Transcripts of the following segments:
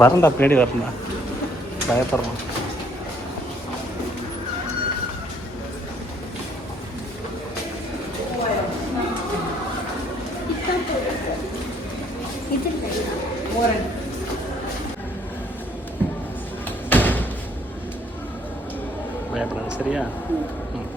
வரண்டா பின்னாடி வரண்டா பயப்படுறோம் பயப்படாது சரியா? ம்.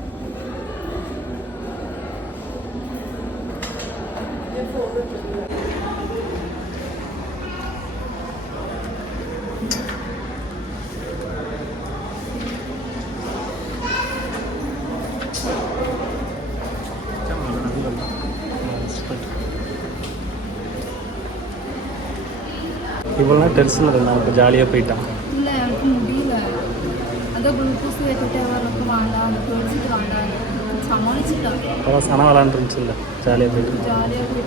இவ்வளோ நேரம் டென்ஷனில் இருந்தான் இப்போ ஜாலியாக போயிட்டான் ഇല്ല എനിക്ക് മുടിയില്ല അത് ഗ്ലൂക്കോസ് കയറ്റിട്ട് അവർക്ക് വേണ്ട പേടിച്ചിട്ട് വേണ്ട സമ്മതിച്ചിട്ടാണ് அப்புறம் சன விளாண்டுருந்துச்சுல்ல ஜாலியாக போயிட்டு ജാലിയായിട്ട്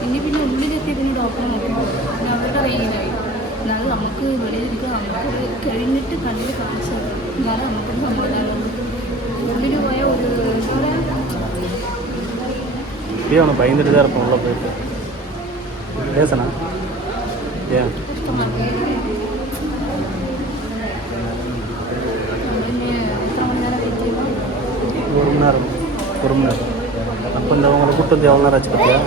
പിന്നെ പിന്നെ ഉള്ളിലെത്തിയ പിന്നെ ഡോക്ടറെ നോക്കുമ്പോൾ പിന്നെ അവരുടെ കയ്യിലായി എന്നാലും നമുക്ക് വെളിയിലിരിക്കുക നമുക്ക് കഴിഞ്ഞിട്ട് കണ്ണിൽ കാണിച്ചത് എന്നാലും നമുക്ക് സമാധാനം ഉള്ളിൽ പോയ ഒരു എന്താ പറയുക இப்படியே அவனை பயந்துட்டு தான் இருப்பான் உள்ளே போயிட்டு பேசணா Ya. Terus temannya Kurumnar. Kurumnar. Dalam orang kutu dia orang raja ya.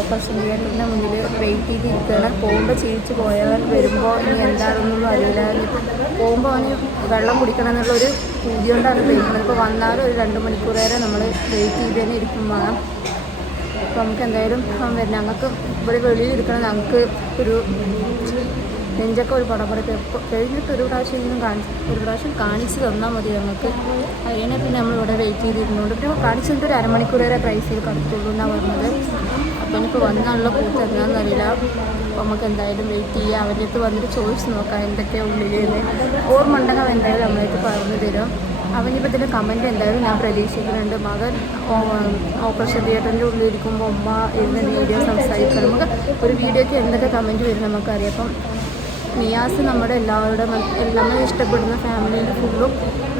Operation തിയേറ്ററിന്റെ മുന്നിൽ വെയിറ്റ് ചെയ്ത് ഇരിക്കുകയാണ് പോകുമ്പോൾ ചിരിച്ച് പോയവൻ വരുമ്പോൾ ഇനി എന്താണെന്നൊന്നും അറിയില്ല. പോകുമ്പോൾ അവന് വെള്ളം കുടിക്കണം എന്നുള്ളൊരു പൂതി കൊണ്ടാണ് കഴിക്കുന്നത് ഇപ്പോൾ വന്നാലും ഒരു രണ്ട് മണിക്കൂർ വരെ നമ്മൾ വെയിറ്റ് ചെയ്ത് തന്നെ ഇരിക്കും വേണം. അപ്പോൾ നമുക്ക് എന്തായാലും വരും ഞങ്ങൾക്ക് ഇവിടെ വെളിയിൽ ഇരിക്കണം. ഞങ്ങൾക്ക് ഒരു നെഞ്ചൊക്കെ ഒരു പടപടക്ക് എപ്പോൾ കഴിഞ്ഞിട്ട് ഒരു പ്രാവശ്യം ഇന്നും കാണിച്ച് ഒരു പ്രാവശ്യം കാണിച്ച് തന്നാൽ മതി നമുക്ക് അതിനെ പിന്നെ നമ്മൾ ഇവിടെ വെയിറ്റ് ചെയ്തിരുന്നുണ്ട്. പിന്നെ കാണിച്ചിട്ട് ഒരു അരമണിക്കൂർ വരെ പ്രൈസിൽ കടത്തുള്ളൂ എന്നാണ് പറഞ്ഞത്. അപ്പോൾ വന്നാണല്ലോ വന്നുള്ള കൂട്ട് എന്താണെന്നറിയില്ല അപ്പോൾ നമുക്ക് എന്തായാലും വെയിറ്റ് ചെയ്യാം. അവരുടെ അടുത്ത് വന്നിട്ട് ചോദിച്ച് നോക്കാം എന്തൊക്കെയാണ് ഉള്ളിൽ എന്ന് ഓർമ്മ ഉണ്ടെങ്കിൽ അവൻ എന്തായാലും നമ്മളടുത്ത് പറഞ്ഞു തരും. അവനിപ്പോൾ ഇതിന്റെ കമന്റ് എന്തായാലും ഞാൻ പ്രതീക്ഷിക്കുന്നുണ്ട്. മകൻ ഓപ്പറേഷൻ തിയേറ്ററിന്റെ ഉള്ളിൽ ഇരിക്കുമ്പോൾ ഉമ്മ ഇരുന്ന് വീഡിയോ സംസാരിക്കുക നമുക്ക് ഒരു വീഡിയോയ്ക്ക് എന്തൊക്കെ കമന്റ് വരും നമുക്കറിയാം. അപ്പം മിയാസ് നമ്മുടെ എല്ലാവരുടെ എല്ലാം ഇഷ്ടപ്പെടുന്ന ഫാമിലീന്റെ ഫുള്ളും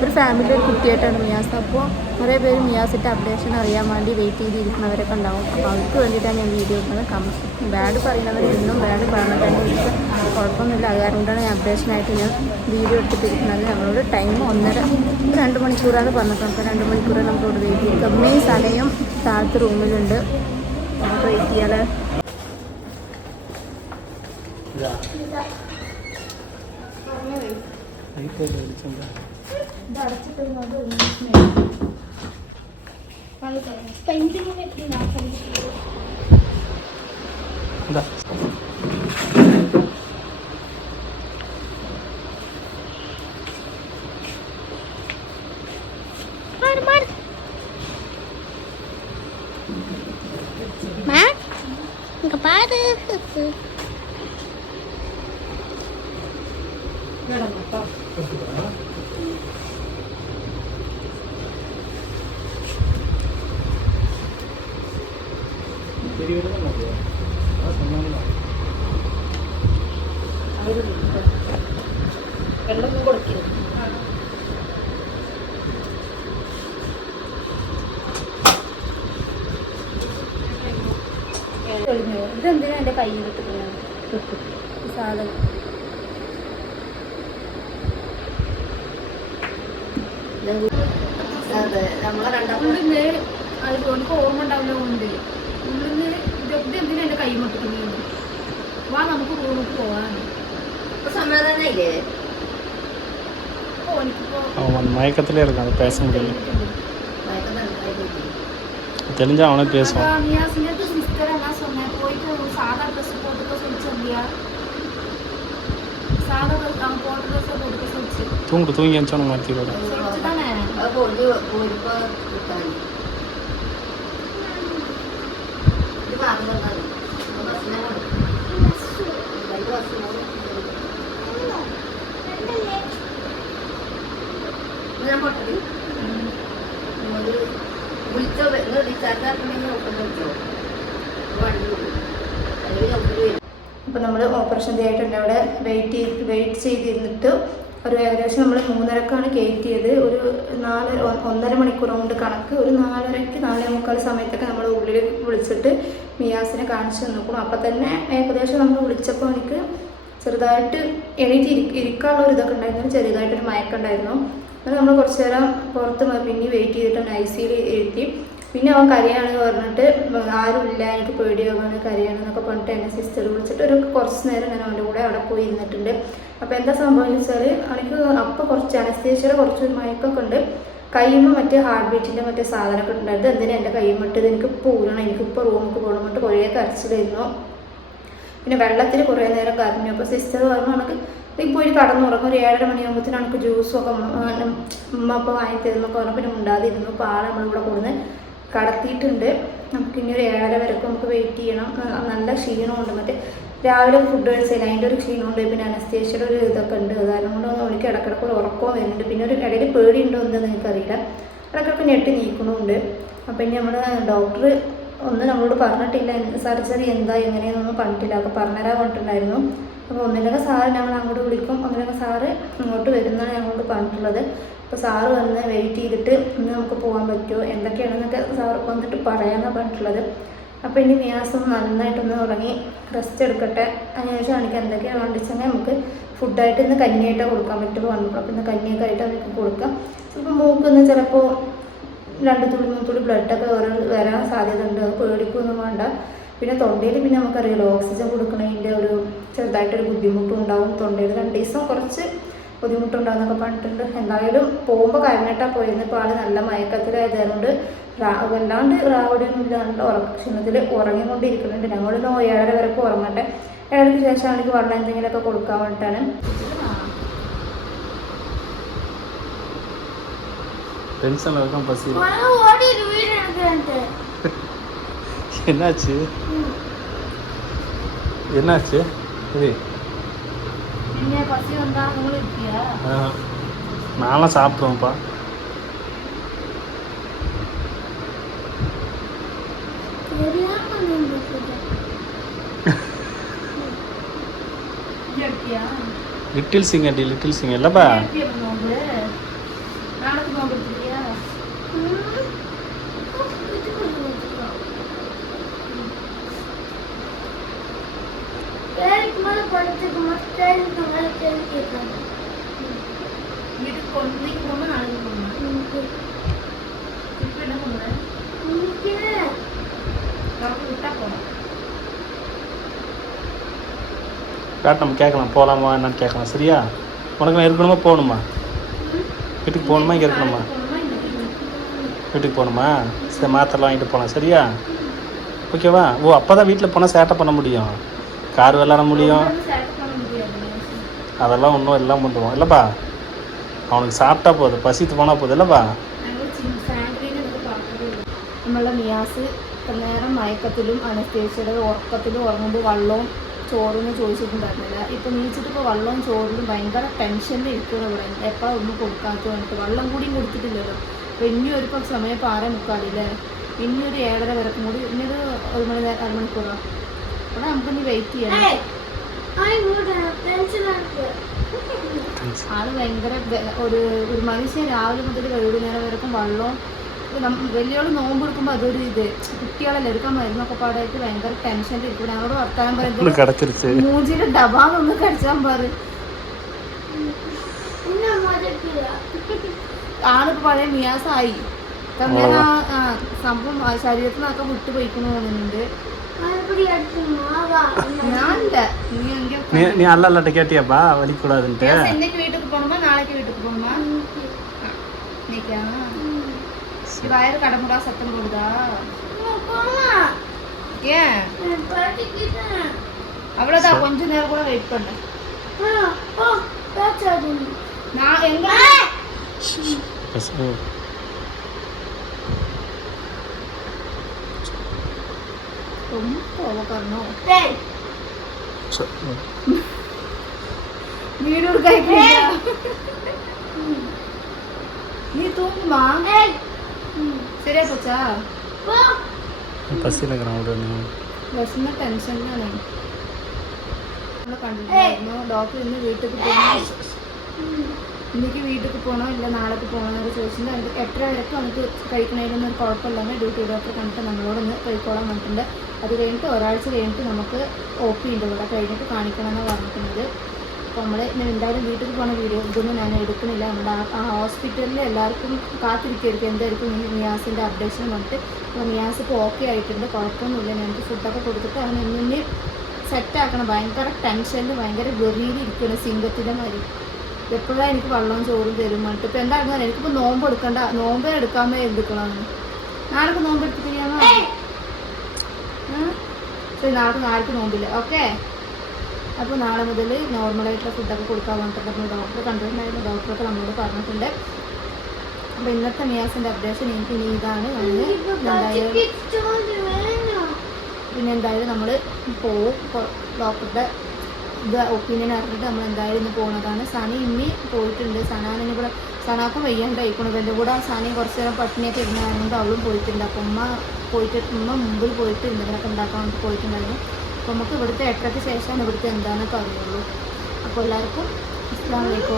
ഒരു ഫാമിലിയുടെ ഒരു കുട്ടിയായിട്ടാണ് മിയാസ്. അപ്പോൾ കുറേ പേര് മിയാസിന്റെ അപ്ഡേഷൻ അറിയാൻ വേണ്ടി വെയിറ്റ് ചെയ്തിരിക്കുന്നവരൊക്കെ ഉണ്ടാവും. അപ്പോൾ അവർക്ക് വേണ്ടിയിട്ടാണ് ഞാൻ വീഡിയോ ഇടുന്നത്. കമ ബാഡ് പറയുന്നവർ എന്നും ബാഡ് പറഞ്ഞിട്ടാണ് എനിക്ക് കുഴപ്പമൊന്നുമില്ല. അതുകൊണ്ടാണ് ഞാൻ അപ്ഡേഷനായിട്ട് ഞാൻ വീഡിയോ എടുത്തിട്ടിരിക്കുന്നത്. നമ്മളോട് ടൈം ഒന്നര രണ്ട് മണിക്കൂറാണ് പറഞ്ഞിട്ടുണ്ട് അപ്പോൾ രണ്ട് മണിക്കൂർ നമ്മളോട് വെയിറ്റ് ചെയ്യും. കമ്മയും സമയം താഴത്ത് റൂമിലുണ്ട് വെയിറ്റ് ചെയ്യാതെ ஐபோன் வந்து பாரு மேடம் ഇതെന്തിനാ എന്റെ കയ്യിൽ സാധനം നമ്മളെ രണ്ടാം ഉള്ളിന്ന് അത് എനിക്ക് ഓർമ്മ ഉണ്ടാവില്ല കൊണ്ട് ഉള്ളിന്ന് ഇത് എന്തിനാ എൻ്റെ കൈ മുട്ടിക്കുന്നത് വാ നമുക്ക് റൂമിൽ പോകാൻ സമാധാനമില്ലേ അപ്പോൾ എനിക്കിപ്പോൾ அவன் மயக்கத்திலே இருக்கான் அது பேச முடியல தெரிஞ்சா அவனே பேசுவான் நியாசினே சிஸ்டர் என்ன சொன்னேன் போயிட்டு അത് പൊടി റീചാർജ് നമ്മൾ ഓപ്പറേഷൻ ചെയ്തിട്ടുണ്ട് അവിടെ വെയിറ്റ് ചെയ്ത് വെയിറ്റ് ചെയ്തിരുന്നിട്ട് ഒരു ഏകദേശം നമ്മൾ മൂന്നരക്കാണ് കയറ്റിയത് ഒരു നാല് ഒന്നര മണിക്കൂർ കൊണ്ട് കണക്ക്. ഒരു നാലരയ്ക്ക് നാലേ മുക്കാൽ സമയത്തൊക്കെ നമ്മൾ ഉള്ളിൽ വിളിച്ചിട്ട് മിയാസിനെ കാണിച്ചു തന്നിക്കും അപ്പം തന്നെ ഏകദേശം നമ്മൾ വിളിച്ചപ്പോൾ എനിക്ക് ചെറുതായിട്ട് എണീറ്റ് ഇരി ഇരിക്കാനുള്ള ഒരു ഇതൊക്കെ ഉണ്ടായിരുന്നു. ചെറുതായിട്ടൊരു മയക്കുണ്ടായിരുന്നു അത് നമ്മൾ കുറച്ച് നേരം പുറത്ത് പിന്നെ വെയിറ്റ് ചെയ്തിട്ട് ഐ സിയിൽ ഇരുത്തി. പിന്നെ അവൻ കരയാണെന്ന് പറഞ്ഞിട്ട് ആരുമില്ല എനിക്ക് പേടിയാകുന്നു കരയാണെന്നൊക്കെ പറഞ്ഞിട്ട് എന്നെ സിസ്റ്റർ വിളിച്ചിട്ട് ഒരു കുറച്ച് നേരം ഞാൻ അവന്റെ കൂടെ അവിടെ പോയി ഇരുന്നിട്ടുണ്ട് അപ്പോൾ എന്താ സംഭവം എന്ന് വെച്ചാൽ എനിക്ക് അപ്പോൾ കുറച്ച് അനസ്തേഷ്യയുടെ കുറച്ച് മയക്കൊക്കെ ഉണ്ട് കയ്യുമ്പോൾ മറ്റേ ഹാർട്ട് ബീറ്റിന്റെ മറ്റേ സാധനമൊക്കെ ഉണ്ടായിരുന്നു എന്തിനാ എന്റെ കയ്യുമിട്ടത് എനിക്ക് പൂരണം എനിക്കിപ്പോൾ റൂമിൽ പോകണം എന്നിട്ട് കുറേ കരച്ചിലായിരുന്നു പിന്നെ വെള്ളത്തിൽ കുറേ നേരം കരഞ്ഞു അപ്പോൾ സിസ്റ്റർ പറഞ്ഞു എനിക്ക് പോയി പോയി കടന്നുറങ്ങും ഒരു ഏഴര മണിയാകുമ്പോഴത്തേനും എനിക്ക് ഒക്കെ ഉമ്മ അപ്പോൾ വാങ്ങി തരുന്നൊക്കെ പറഞ്ഞപ്പോൾ പിന്നെ ഉണ്ടാതിരുന്നു പാൽ നമ്മളിവിടെ കൊടുന്ന് കടത്തിയിട്ടുണ്ട്. നമുക്ക് ഇനി ഒരു ഏഴര വരെയൊക്കെ നമുക്ക് വെയിറ്റ് ചെയ്യണം. നല്ല ക്ഷീണമുണ്ട്. മറ്റേ രാവിലെ ഫുഡ് കഴിച്ചില്ല അതിന്റെ ഒരു ക്ഷീണമുണ്ട്. പിന്നെ അനസ്തേഷ്യയുടെ ഒരു ഇതൊക്കെ ഉണ്ട്. കാരണം കൊണ്ട് എനിക്ക് ഇടക്കിടക്ക് ഒരു ഉറക്കവും വരുന്നുണ്ട്. പിന്നെ ഒരു ഇടയിൽ പേടി പേടിയുണ്ടോ എന്ന് നിങ്ങൾക്കറിയില്ല. ഇടക്കിടക്ക് ഞെട്ടി നീക്കണമുണ്ട് അപ്പം ഇനി നമ്മൾ ഡോക്ടർ ഒന്നും നമ്മളോട് പറഞ്ഞിട്ടില്ല. സർജറി എന്താ എങ്ങനെയെന്നൊന്നും പറഞ്ഞിട്ടില്ല. അപ്പോൾ പറഞ്ഞുതരാൻ പറഞ്ഞിട്ടുണ്ടായിരുന്നു. അപ്പോൾ ഒന്നിലൊക്കെ സാറ് ഞങ്ങൾ അങ്ങോട്ട് വിളിക്കും. ഒന്നിലൊക്കെ സാറ് ഇങ്ങോട്ട് വരുന്നതാണ് ഞങ്ങളോട് പറഞ്ഞിട്ടുള്ളത്. അപ്പോൾ സാറ് വന്ന് വെയിറ്റ് ചെയ്തിട്ട് ഇന്ന് നമുക്ക് പോകാൻ പറ്റുമോ? എന്തൊക്കെയാണെന്നൊക്കെ സാറ് വന്നിട്ട് പറയാമെന്നാണ് പറഞ്ഞിട്ടുള്ളത്. അപ്പോൾ ഇനി വ്യാസം നന്നായിട്ടൊന്ന് ഉറങ്ങി റെസ്റ്റ് എടുക്കട്ടെ. അതിനുശേഷം എനിക്ക് എന്തൊക്കെയാണ് വേണ്ടിച്ചെങ്കിൽ നമുക്ക് ഫുഡായിട്ട് ഇന്ന് കഞ്ഞിയായിട്ട് കൊടുക്കാൻ പറ്റുമോ വന്നപ്പോൾ അപ്പോൾ ഇന്ന് കഞ്ഞിയൊക്കെ ആയിട്ട് അവർക്ക് കൊടുക്കാം. ചിലപ്പോൾ മൂക്കൊന്ന് ചിലപ്പോൾ രണ്ട് തുള്ളി മൂന്ന് തുള്ളി ബ്ലഡൊക്കെ വരാൻ സാധ്യത ഉണ്ട് പേടിക്കൊന്നും വേണ്ട. പിന്നെ തൊണ്ടയിൽ പിന്നെ നമുക്കറിയാലോ ഓക്സിജൻ കൊടുക്കുന്നതിന്റെ ഒരു ചെറുതായിട്ടൊരു ബുദ്ധിമുട്ടുണ്ടാവും. തൊണ്ടയിൽ രണ്ട് ദിവസം കുറച്ച് ബുദ്ധിമുട്ടുണ്ടാവുന്നൊക്കെ പറഞ്ഞിട്ടുണ്ട്. എന്തായാലും പോകുമ്പോൾ കരഞ്ഞിട്ടാണ് പോയിരുന്നത് ഇപ്പോൾ ആൾ നല്ല മയക്കത്തിലായതുകൊണ്ട് വല്ലാണ്ട് റാവടിയൊന്നും ഇല്ലാണ്ട് ഉറക്ഷണത്തിൽ ഉറങ്ങിക്കൊണ്ടിരിക്കുന്നുണ്ട്. ഞങ്ങൾ ഏഴര വരെ ഉറങ്ങട്ടെ. ഏഴരയ്ക്ക് ശേഷം ആണെങ്കിൽ വെള്ളം എന്തെങ്കിലുമൊക്കെ കൊടുക്കാൻ വേണ്ടിയിട്ടാണ് ടെൻഷൻ ഓടി വീട് என்னாச்சு? என்னாச்சு? இது நான்லாம் சாப்பிட்றோம்ப்பா லிட்டில் சிங்கர் டி லிட்டில் சிங்கர் இல்லைப்பா. வீட்டுக்கு இன்னைக்கு போமா நாளைக்கு போமா இப்போ என்ன பண்ணுவேன் இன்னைக்கு. டாக்டர் விட்டா போகணும் காட்டு நம்ம கேட்கலாம். போகலாமா என்னன்னு கேட்கலாம். சரியா? உனக்கு நான் இருக்கணுமா? போகணுமா? வீட்டுக்கு போகணுமா? இங்கே இருக்கணுமா? வீட்டுக்கு போகணுமா? சரி மாத்திரலாம் வாங்கிட்டு போகலாம் சரியா? ஓகேவா? ஓ அப்போ தான் வீட்டில் போனால் சேட்டை பண்ண முடியும். கார் விளாட முடியும் ரொம்ப சேட்டை பண்ண முடியாது அதெல்லாம் ஒன்றும் எல்லாம் பண்ணுவோம் இல்லைப்பா அவனுக்கு சாப்பிட்டா போதும் பசித்து போனால் போதும் இல்லைப்பா ഞങ്ങൾ സാൻഡ്രീനെ നമുക്ക് பார்க்கவே ഇല്ല നമ്മളുടെ മിയാസ് ഇത്ര നേരം മയക്കത്തിലും അനസ്തേഷ്യയുടെ ഉറക്കത്തിലും ഉറങ്ങുമ്പോൾ വെള്ളവും ചോറിന് ചോദിച്ചിട്ടുണ്ടായിരുന്നില്ല ഇപ്പം നീച്ചിട്ട് ഇപ്പോൾ വെള്ളവും ചോറിലും ഭയങ്കര ടെൻഷനിൽ ഇരിക്കണം ഇവിടെ എപ്പോഴാണ് ഒന്നും കൊടുക്കാത്ത വേണ്ടിട്ട് വെള്ളം കൂടിയും കൊടുത്തിട്ടില്ലല്ലോ അപ്പോൾ ഇനി ഒരു ഇപ്പം സമയം ഇപ്പോൾ ആറേ മുക്കാലില്ലേ ഇനി ഒരു ഏഴര വരക്കും കൂടി ഇനി ഒരു ഒരു മണി നേരം അരമണിക്കൂറോ അപ്പോൾ ആൾ ഭയങ്കര ഒരു ഒരു മനുഷ്യൻ രാവിലെ മുതൽ വൈകുന്നേരം വരക്കും വെള്ളവും വലിയോട് നോമ്പ് എടുക്കുമ്പോൾ അതൊരു ഇത്. കുട്ടികളെ എടുക്കാൻ മരുന്നൊക്കെ പാടായിട്ട് ഭയങ്കര ടെൻഷനിൽ ഇരിക്കും. ഞങ്ങളോട് വർത്താനം പറയുന്നത് മൂഞ്ചിന്റെ ഡബാന്നൊന്ന് കടിച്ചാൻ പറ ആളിപ്പോ പഴയ മിയാസായി. ഞാൻ ആ സംഭവം ശരീരത്തിനൊക്കെ വിട്ടുപോയിക്കണോന്നുണ്ട് நீ அல்லல்லாட்ட கேட்டியாப்பா வலி கூடாதுன்ட்டு இன்னைக்கு வீட்டுக்கு போகணுமா நாளைக்கு வீட்டுக்கு போகணுமா இன்னைக்கா வயிறு கடமுடா சத்தம் போடுதா ஏன் அவ்வளோதான் கொஞ்ச நேரம் கூட வெயிட் பண்ணேன் நான் எங்க तुम तुम मां വീട്ടിൽ പോകണോ ഇല്ല നാളേക്ക് പോകണോ എന്നൊക്കെ ചോദിച്ചിട്ടുണ്ട്. എത്ര വരയ്ക്കും നമുക്ക് കഴിക്കണേലൊന്നും ഒരു ഡ്യൂട്ടി ഡോക്ടർ കണ്ടിട്ട് നമ്മളോടൊന്ന് കഴിക്കോളാൻ വന്നിട്ടുണ്ട് അത് കഴിഞ്ഞിട്ട് ഒരാഴ്ച കഴിഞ്ഞിട്ട് നമുക്ക് ഒ പി ഉണ്ട്. ഇവിടെ കഴിഞ്ഞിട്ട് കാണിക്കണമെന്നാണ് പറഞ്ഞിട്ടുണ്ട് അപ്പോൾ നമ്മൾ ഞാൻ എന്തായാലും വീട്ടിൽ പോകുന്ന വീഡിയോ ഇതൊന്നും ഞാൻ എടുക്കുന്നില്ല. നമ്മുടെ ആ- ഹോസ്പിറ്റലിൽ എല്ലാവർക്കും കാത്തിരിക്കുകയായിരിക്കും എന്തായിരിക്കും നിയാസിന്റെ അപ്ഡേഷൻ വന്നിട്ട് അപ്പോൾ നിയാസ് ഇപ്പോൾ ഓക്കെ ആയിട്ടുണ്ട്. കുഴപ്പമൊന്നുമില്ല. ഞങ്ങൾക്ക് ഫുഡൊക്കെ കൊടുത്തിട്ട് അവൻ ഇന്നിന് സെറ്റാക്കണം ഭയങ്കര ടെൻഷനിൽ ഭയങ്കര വെറിയിൽ ഇരിക്കുകയാണ് സിംഗത്തിന്റെ മാതിരി. എപ്പോഴാണ് എനിക്ക് വെള്ളവും ചോറും തരും വന്നിട്ട് ഇപ്പോൾ എന്താണെന്ന് എനിക്കിപ്പോൾ നോമ്പ് എടുക്കണ്ട നോമ്പേ എടുക്കാമേ എടുക്കണമെന്ന് നാളെ നോമ്പ് എടുത്തിട്ടില്ലാമോ ശരി നാളെ നാളേക്ക് നോമ്പില്ല? ഓക്കെ. അപ്പോൾ നാളെ മുതൽ നോർമലായിട്ടുള്ള ഫുഡൊക്കെ കൊടുക്കാൻ വേണ്ടിയിട്ട് നമ്മൾ ഡോക്ടറെ കണ്ടിട്ടുണ്ടായിരുന്നു ഡോക്ടറൊക്കെ നമ്മളോട് പറഞ്ഞിട്ടുണ്ട്. അപ്പോൾ ഇന്നത്തെ മിയാസിന്റെ അപ്ഡേഷൻ എനിക്ക് ഇനി ഇതാണ്. നമ്മൾ എന്തായാലും പിന്നെ എന്തായാലും നമ്മൾ പോവും. ഡോക്ടറുടെ ഇത് ഒപ്പീനിയൻ അറിഞ്ഞിട്ട് നമ്മൾ എന്തായാലും ഇന്ന് പോകുന്നതാണ് സനി ഇമ്മി പോയിട്ടുണ്ട്. സനാനിന് കൂടെ സനാക്കും വയ്യാണ്ടായിക്കണം. എന്റെ കൂടെ സനി കുറച്ച് നേരം പട്ടിണിയൊക്കെ ഇരുന്നായതുകൊണ്ട് അവളും പോയിട്ടുണ്ട്. അപ്പം ഉമ്മ പോയിട്ട് ഉമ്മ മുമ്പിൽ പോയിട്ട് എന്തെങ്കിലുമൊക്കെ ഉണ്ടാക്കാൻ പോയിട്ടുണ്ടായിരുന്നു. അപ്പോൾ നമുക്ക് ഇവിടുത്തെ എട്ടരയ്ക്ക് ശേഷമാണ് ഇവിടുത്തെ എന്താണെന്നൊക്കെ അറിയുള്ളൂ അപ്പോൾ എല്ലാവർക്കും അസ്സാം വലൈക്കും